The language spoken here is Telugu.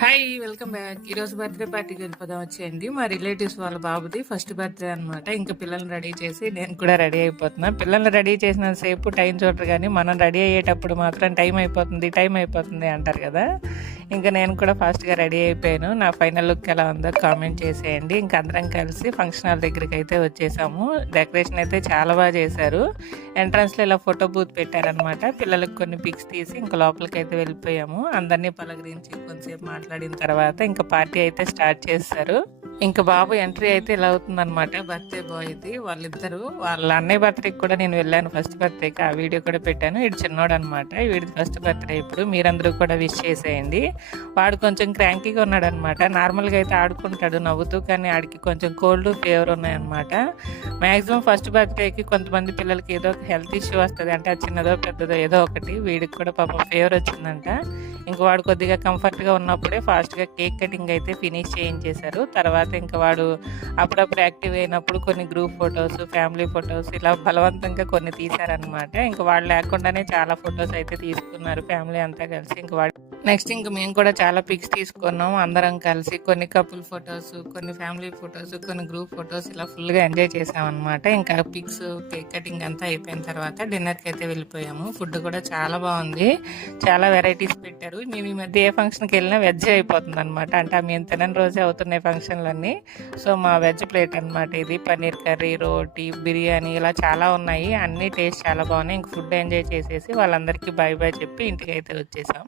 హాయ్! Welcome back. ఈరోజు బర్త్‌డే పార్టీకి వెళ్ళిపోదాం వచ్చేయండి. మా రిలేటివ్స్ వాళ్ళ బాబుది ఫస్ట్ బర్త్‌డే అనమాట. ఇంకా పిల్లల్ని రెడీ చేసి నేను కూడా రెడీ అయిపోతున్నా. పిల్లల్ని రెడీ చేసినంత సేపు టైం చూడరు గానీ, మనం రెడీ అయ్యేటప్పుడు మాత్రం టైం అయిపోతుంది అంటారు కదా! ఇంకా నేను కూడా ఫాస్ట్‌గా రెడీ అయిపోయాను. నా ఫైనల్ లుక్ ఎలా ఉందో కామెంట్ చేసేయండి. ఇంక అందరం కలిసి ఫంక్షన్ హాల్ దగ్గరికైతే వచ్చేసాము. డెకరేషన్ అయితే చాలా బాగా చేశారు. ఎంట్రన్స్‌లో ఇలా ఫోటో బూత్ పెట్టారనమాట. పిల్లలకి కొన్ని పిక్స్ తీసి ఇంక లోపలికైతే వెళ్ళిపోయాము. అందరినీ పలకరించి కొంతసేపు మాట్లాడిన తర్వాత ఇంకా పార్టీ అయితే స్టార్ట్ చేస్తారు. ఇంకా బాబు ఎంట్రీ అయితే ఇలా అవుతుందనమాట. బర్త్‌డే బాయ్‌ది వాళ్ళిద్దరూ. వాళ్ళ అన్నయ్య బర్త్‌డేకి కూడా నేను వెళ్ళాను ఫస్ట్ బర్త్‌డేకి. ఆ వీడియో కూడా పెట్టాను. ఈడు చిన్నోడనమాట. వీడిది ఫస్ట్ బర్త్‌డే ఇప్పుడు. మీరందరూ కూడా విష్ చేసేయండి. వాడు కొంచెం క్రాంకీగా ఉన్నాడనమాట. నార్మల్‌గా అయితే ఆడుకుంటాడు నవ్వుతూ. కానీ ఆడికి కొంచెం కోల్డ్, ఫీవర్ ఉన్నాయన్నమాట. మ్యాక్సిమం ఫస్ట్ బర్త్‌డేకి కొంతమంది పిల్లలకి ఏదో ఒక హెల్త్ ఇష్యూ వస్తది. అంటే అది చిన్నదో, పెద్దదో ఏదో ఒకటి. వీడికి కూడా పాపం ఫీవర్ వచ్చిందంట. ఇంక వాడు కొద్దిగా కంఫర్ట్‌గా ఉన్నప్పుడే ఫాస్ట్‌గా కేక్ కటింగ్ అయితే ఫినిష్ చేయించేశారు. తర్వాత ఇంకా వాడు అప్పుడప్పుడు యాక్టివ్ అయినప్పుడు కొన్ని గ్రూప్ ఫొటోస్, ఫ్యామిలీ ఫొటోస్ ఇలా బలవంతంగా కొన్ని తీశారనమాట. ఇంక వాడు లేకుండానే చాలా ఫొటోస్ అయితే తీసుకున్నారు ఫ్యామిలీ అంతా కలిసి. ఇంక వాడు నెక్స్ట్ ఇంక మేము కూడా చాలా పిక్స్ తీసుకున్నాం అందరం కలిసి. కొన్ని కపుల్ ఫొటోస్, కొన్ని ఫ్యామిలీ ఫొటోస్, కొన్ని గ్రూప్ ఫొటోస్ ఇలా ఫుల్‌గా ఎంజాయ్ చేసామన్నమాట. ఇంకా పిక్స్, కేక్ కటింగ్ అంతా అయిపోయిన తర్వాత డిన్నర్‌కి అయితే వెళ్ళిపోయాము. ఫుడ్ కూడా చాలా బాగుంది. చాలా వెరైటీస్ పెట్టారు. మేము ఈ మధ్య ఏ ఫంక్షన్‌కి వెళ్ళినా వెజ్జే అయిపోతుందన్నమాట. అంటే మేము తినని రోజే అవుతున్నాయి ఫంక్షన్‌లన్నీ. సో మా వెజ్ ప్లేట్ అనమాట ఇది. పన్నీర్ కర్రీ, రోటీ, బిర్యానీ ఇలా చాలా ఉన్నాయి. అన్నీ టేస్ట్ చాలా బాగున్నాయి. ఇంక ఫుడ్ ఎంజాయ్ చేసేసి వాళ్ళందరికీ బాయ్ బాయ్ చెప్పి ఇంటికైతే వచ్చేసాం.